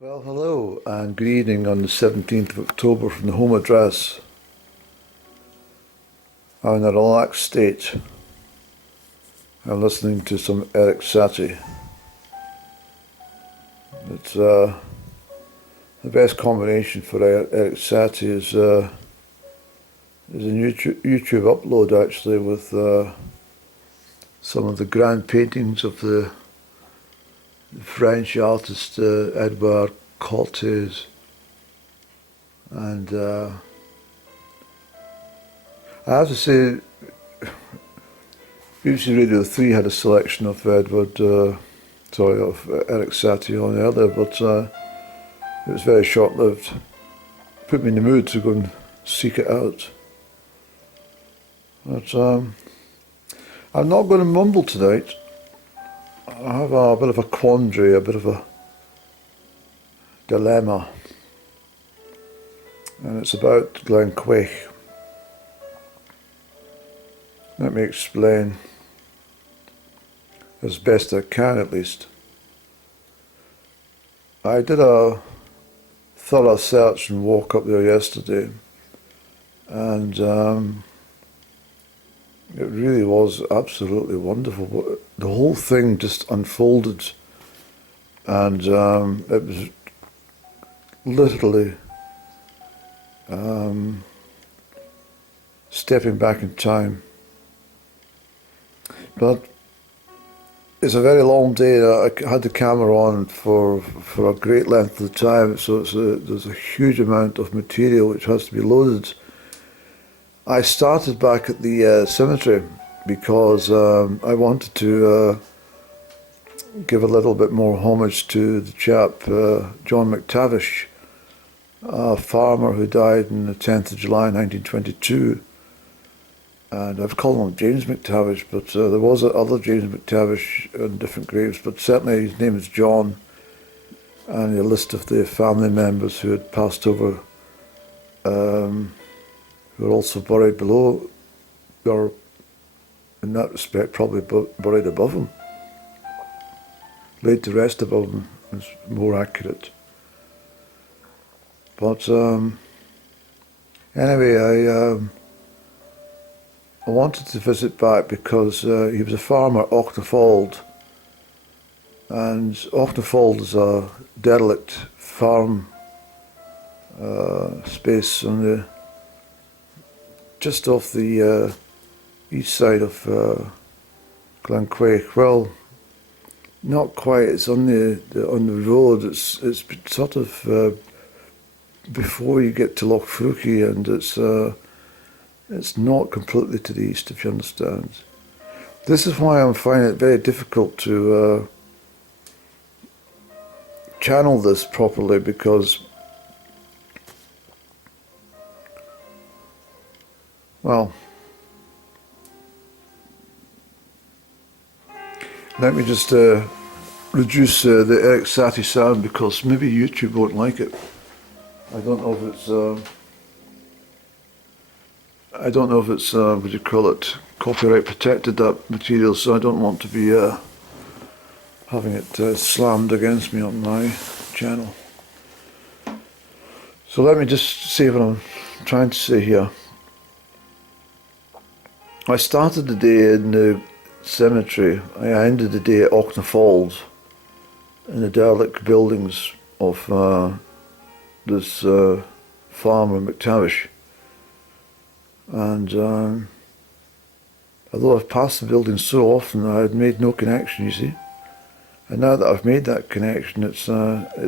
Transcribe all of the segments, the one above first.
Well, hello and good evening on the 17th of October from the home address. I'm in a relaxed state. I'm listening to some Eric Satie. It's the best combination for Eric Satie is a YouTube upload actually with some of the grand paintings of the French artist Edouard Cortés, and I have to say BBC Radio 3 had a selection of Eric Satie on earlier, but it was very short-lived. Put me in the mood to go and seek it out. But I'm not going to mumble tonight. I have a bit of a quandary, a bit of a dilemma, and it's about Glen Quaich. Let me explain, as best I can at least. I did a thorough search and walk up there yesterday, and it really was absolutely wonderful. The whole thing just unfolded, and it was literally stepping back in time. But it's a very long day. I had the camera on for a great length of time, so there's a huge amount of material which has to be loaded. I started back at the cemetery because I wanted to give a little bit more homage to the chap John McTavish, a farmer who died on the 10th of July 1922. And I've called him James McTavish, but there was other James McTavish on different graves, but certainly his name is John, and a list of the family members who had passed over, who are also buried below, or in that respect probably buried above him. Laid to rest above him is more accurate. But anyway, I wanted to visit back because he was a farmer at Auchnafold, and Auchnafold is a derelict farm space on the just off the east side of Glen Quaich. Well, not quite. It's on the road. It's sort of before you get to Loch Fruki, and it's not completely to the east, if you understand. This is why I'm finding it very difficult to channel this properly, because, well, let me just reduce the Eric Satie sound, because maybe YouTube won't like it. I don't know if it's what do you call it, copyright protected, that material, so I don't want to be having it slammed against me on my channel. So let me just say what I'm trying to say here. I started the day in the cemetery. I ended the day at Auchnafold in the derelict buildings of this farmer McTavish. And although I've passed the building so often, I had made no connection, you see. And now that I've made that connection, it's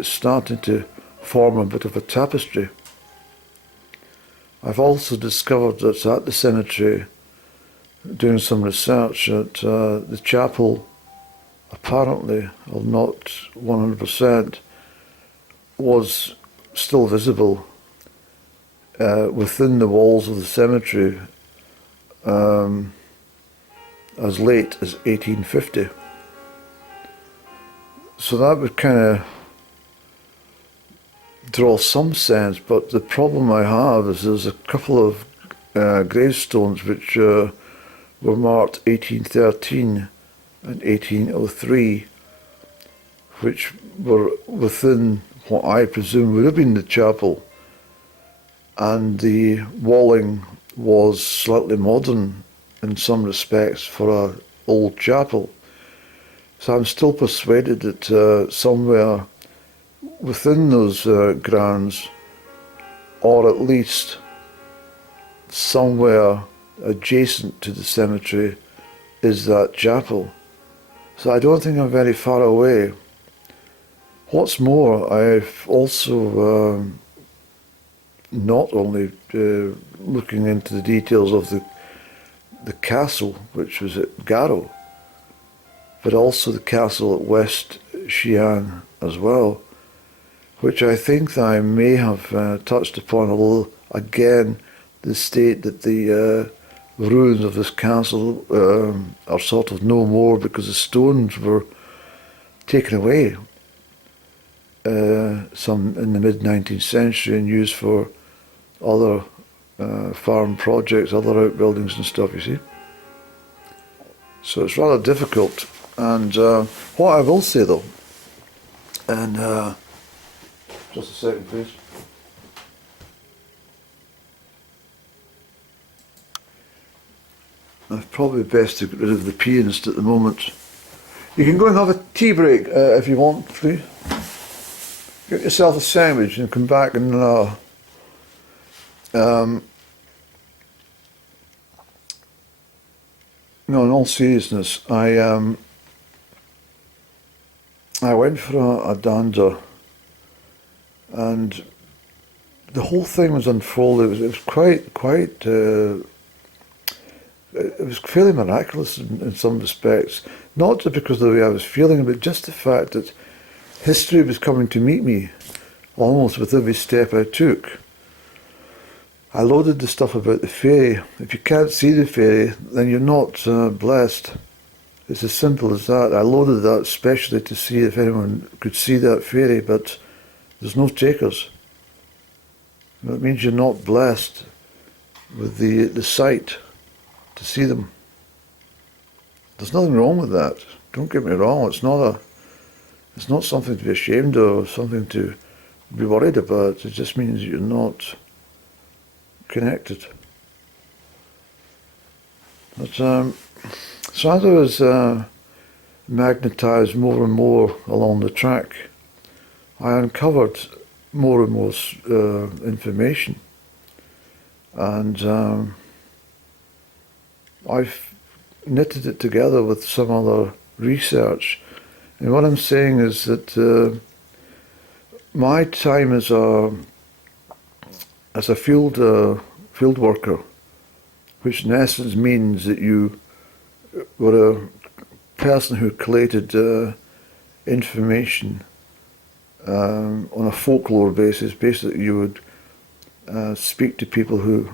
starting to form a bit of a tapestry. I've also discovered that at the cemetery, doing some research, that the chapel, apparently, well, not 100%, was still visible within the walls of the cemetery as late as 1850. So that would kind of draw some sense, but the problem I have is there's a couple of gravestones which were marked 1813 and 1803, which were within what I presume would have been the chapel, and the walling was slightly modern in some respects for an old chapel. So I'm still persuaded that somewhere within those grounds, or at least somewhere adjacent to the cemetery, is that chapel. So I don't think I'm very far away. What's more, I've also not only looking into the details of the castle, which was at Garrow, but also the castle at West Sheehan as well, which I think that I may have touched upon, although again the state that the ruins of this castle are sort of no more because the stones were taken away some in the mid-19th century and used for other farm projects, other outbuildings and stuff, you see. So it's rather difficult. And what I will say though, and just a second please. It's probably best to get rid of the pianist at the moment. You can go and have a tea break if you want, please. Get yourself a sandwich and come back and no, in all seriousness, I went for a dander, and the whole thing was unfolded. It was quite. It was fairly miraculous in some respects, not just because of the way I was feeling, but just the fact that history was coming to meet me almost with every step I took. I loaded the stuff about the fairy. If you can't see the fairy, then you're not blessed. It's as simple as that. I loaded that especially to see if anyone could see that fairy, but there's no takers. That means you're not blessed with the sight to see them. There's nothing wrong with that. Don't get me wrong. It's not something to be ashamed of, something to be worried about. It just means you're not connected. But so as I was magnetised more and more along the track, I uncovered more and more information, and I've knitted it together with some other research. And what I'm saying is that my time as a field worker, which in essence means that you were a person who collated information on a folklore basis. Basically, you would speak to people who,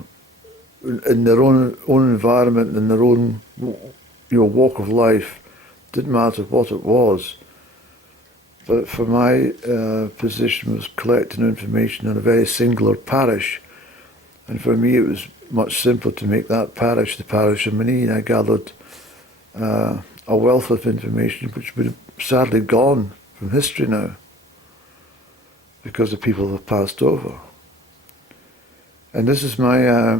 in their own environment, in their own walk of life, didn't matter what it was. But for my position was collecting information on a very singular parish, and for me it was much simpler to make that parish the parish of Minnie, and I gathered a wealth of information which would have sadly gone from history now because the people have passed over. And this is my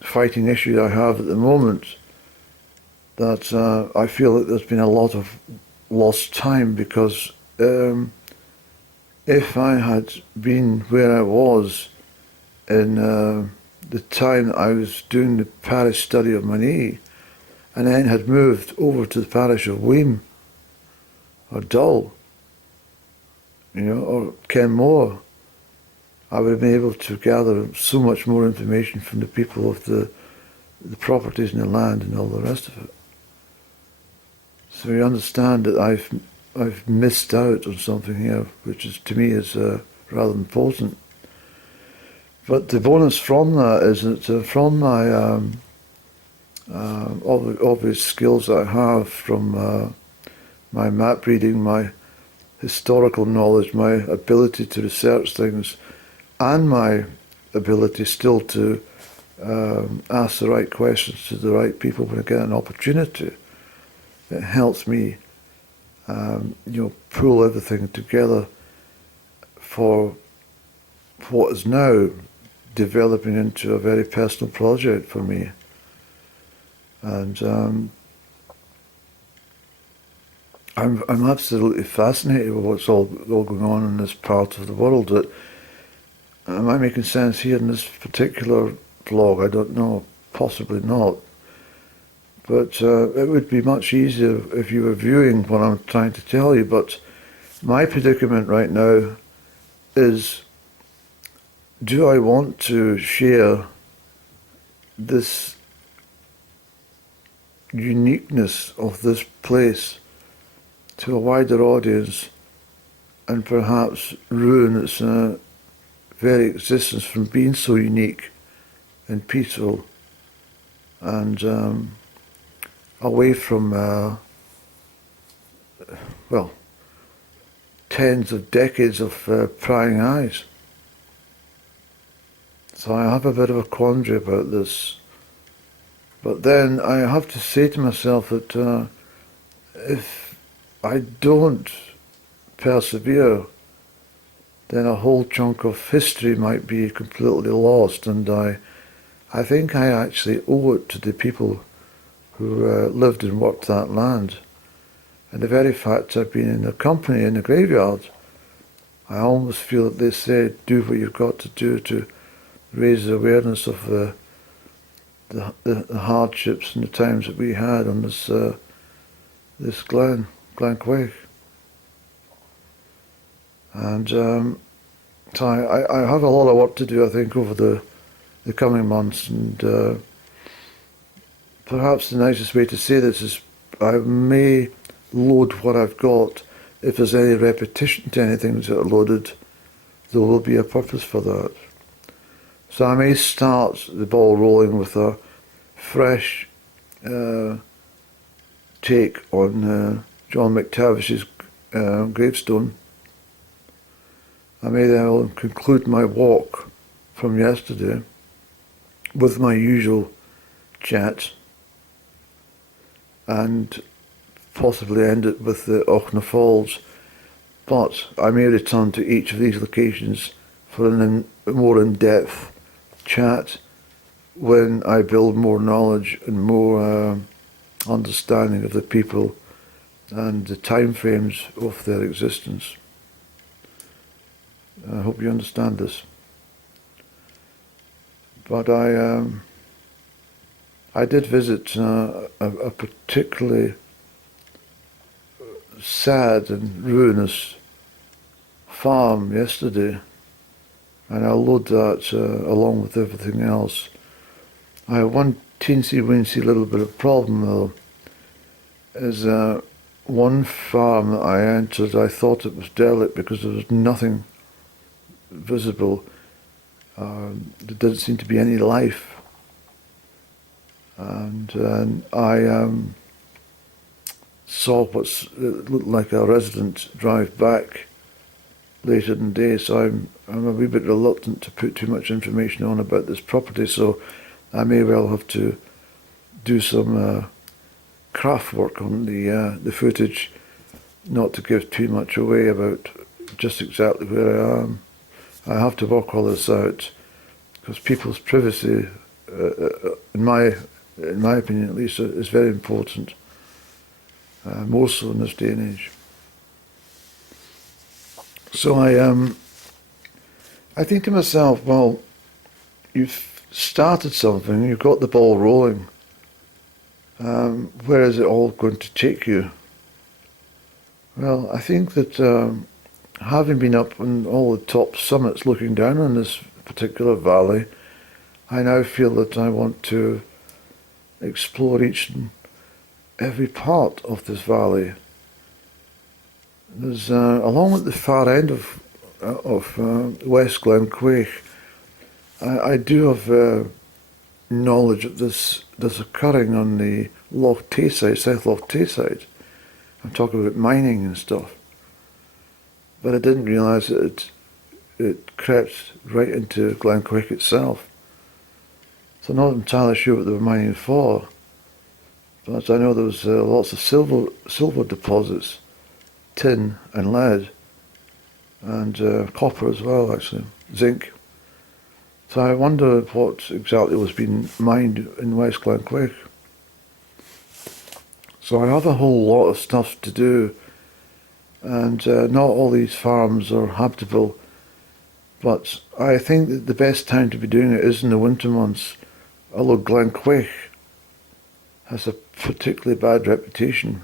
fighting issue I have at the moment, that I feel that there's been a lot of lost time, because if I had been where I was in the time that I was doing the parish study of Minnie, and then had moved over to the parish of Weem or Dull, or Kenmore, I would have been able to gather so much more information from the people of the properties and the land and all the rest of it. So you understand that I've missed out on something here, which is, to me, is rather important. But the bonus from that is that from my all the obvious skills that I have from my map reading, my historical knowledge, my ability to research things, and my ability still to ask the right questions to the right people when I get an opportunity, it helps me pull everything together for what is now developing into a very personal project for me. And I'm absolutely fascinated with what's all going on in this part of the world. That am I making sense here in this particular vlog? I don't know, possibly not. But it would be much easier if you were viewing what I'm trying to tell you. But my predicament right now is, do I want to share this uniqueness of this place to a wider audience and perhaps ruin its very existence from being so unique and peaceful and away from, well, tens of decades of prying eyes. So I have a bit of a quandary about this. But then I have to say to myself that if I don't persevere, then a whole chunk of history might be completely lost, and I think I actually owe it to the people who lived and worked that land. And the very fact I've been in their company in the graveyard, I almost feel that they said, do what you've got to do to raise the awareness of the hardships and the times that we had on this Glen Quaich. And so I have a lot of work to do, I think, over the coming months, and perhaps the nicest way to say this is I may load what I've got. If there's any repetition to any things that are loaded, there will be a purpose for that. So I may start the ball rolling with a fresh take on John McTavish's gravestone. I may then conclude my walk from yesterday with my usual chat and possibly end it with the Ochna Falls, but I may return to each of these locations for a more in-depth chat when I build more knowledge and more understanding of the people and the time frames of their existence. I hope you understand this. But I did visit a particularly sad and ruinous farm yesterday, and I'll load that along with everything else. I have one teensy-weensy little bit of problem though, is one farm that I entered, I thought it was derelict because there was nothing visible. There didn't seem to be any life. And I saw what looked like a resident drive back later in the day, so I'm a wee bit reluctant to put too much information on about this property, so I may well have to do some craft work on the footage, not to give too much away about just exactly where I am. I have to work all this out because people's privacy, in my opinion at least, is very important, more so in this day and age. So I think to myself, well, you've started something, you've got the ball rolling. Where is it all going to take you? Well, I think that having been up on all the top summits looking down on this particular valley, I now feel that I want to explore each and every part of this valley. There's along at the far end of West Glen Quaich, I do have knowledge of this occurring on the Loch Tayside, South Loch Tayside. I'm talking about mining and stuff. But I didn't realise that it crept right into Glen Quaich itself. So I'm not entirely sure what they were mining for. But I know there was lots of silver deposits, tin and lead. and copper as well, actually, zinc. So I wonder what exactly was being mined in West Glen Quaich. So I have a whole lot of stuff to do, and not all these farms are habitable, but I think that the best time to be doing it is in the winter months, although Glen Quaich has a particularly bad reputation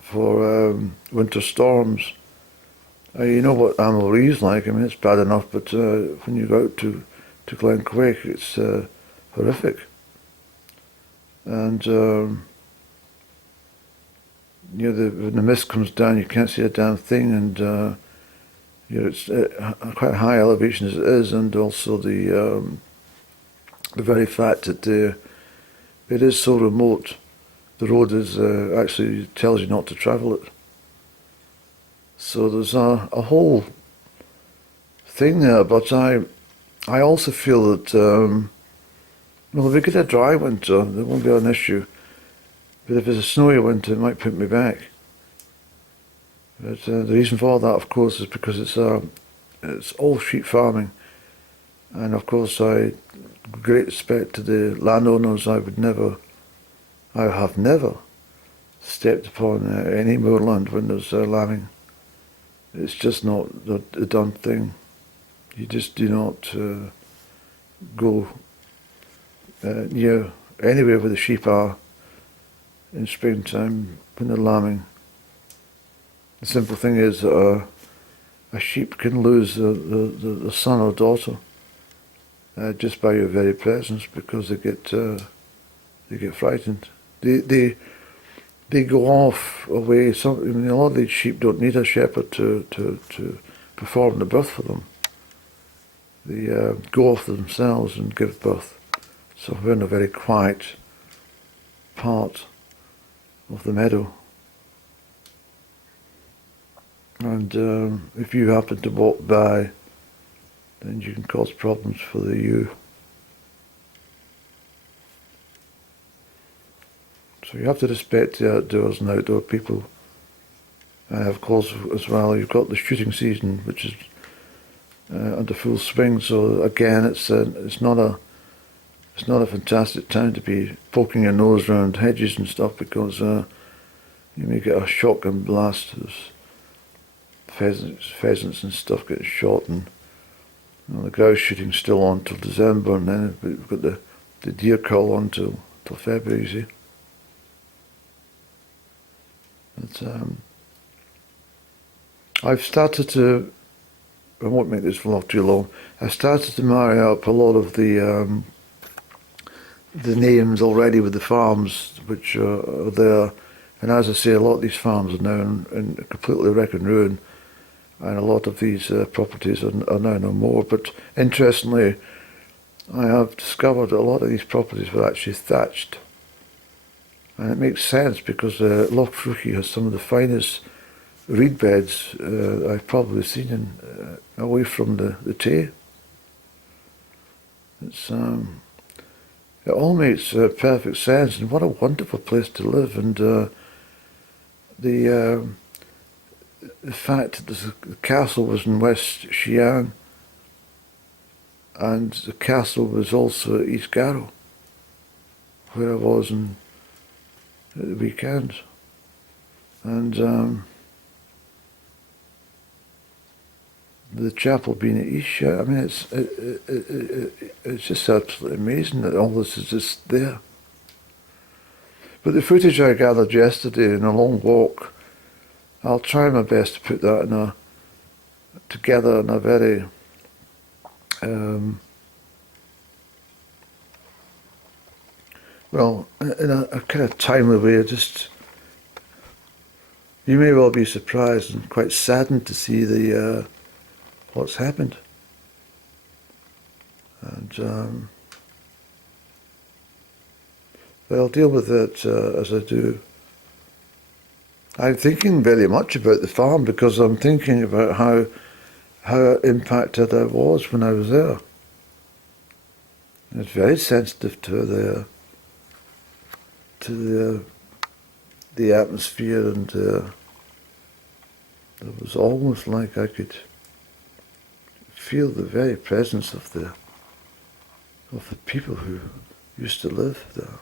for winter storms. You know what Amalree is like. I mean, it's bad enough, but when you go out to Glen Quaich, it's horrific. And when the mist comes down, you can't see a damn thing, and it's quite high elevation as it is, and also the very fact that it is so remote. The road is actually tells you not to travel it. So there's a whole thing there, but I also feel that if we get a dry winter, there won't be an issue. But if it's a snowy winter, it might put me back. But the reason for that, of course, is because it's all sheep farming, and of course, great respect to the landowners. I have never stepped upon any moorland when there's lambing. It's just not the done thing. You just do not go near anywhere where the sheep are in springtime when they're lambing. The simple thing is that a sheep can lose the son or daughter just by your very presence, because they get frightened. They go off away. A lot of these sheep don't need a shepherd to perform the birth for them. They go off themselves and give birth. So we're in a very quiet part of the meadow. And if you happen to walk by, then you can cause problems for the ewe. So you have to respect the outdoors and outdoor people. And of course, as well, you've got the shooting season, which is under full swing. So again, it's not a fantastic time to be poking your nose around hedges and stuff, because you may get a shotgun blast. There's pheasants and stuff getting shot, and the grouse shooting's still on till December, and then we've got the deer cull on till February, you see. But, I've started to, I won't make this vlog too long, I've started to marry up a lot of the names already with the farms which are there. And as I say, a lot of these farms are now in completely wreck and ruin, and a lot of these properties are now no more. But interestingly, I have discovered that a lot of these properties were actually thatched. And it makes sense, because Loch Fruchi has some of the finest reed beds I've probably seen away from the Tay. It all makes perfect sense, and what a wonderful place to live. And the fact that the castle was in West Shiang, and the castle was also at East Garrow, where I was at the weekends. And the chapel being at East Shiang, I mean, it's just absolutely amazing that all this is just there. But the footage I gathered yesterday in a long walk, I'll try my best to put that together in a very in a kind of timely way. Just, you may well be surprised and quite saddened to see the what's happened. And but I'll deal with it as I do. I'm thinking very much about the farm, because I'm thinking about how impacted I was when I was there. And it's very sensitive to the atmosphere, and it was almost like I could feel the very presence of the people who used to live there.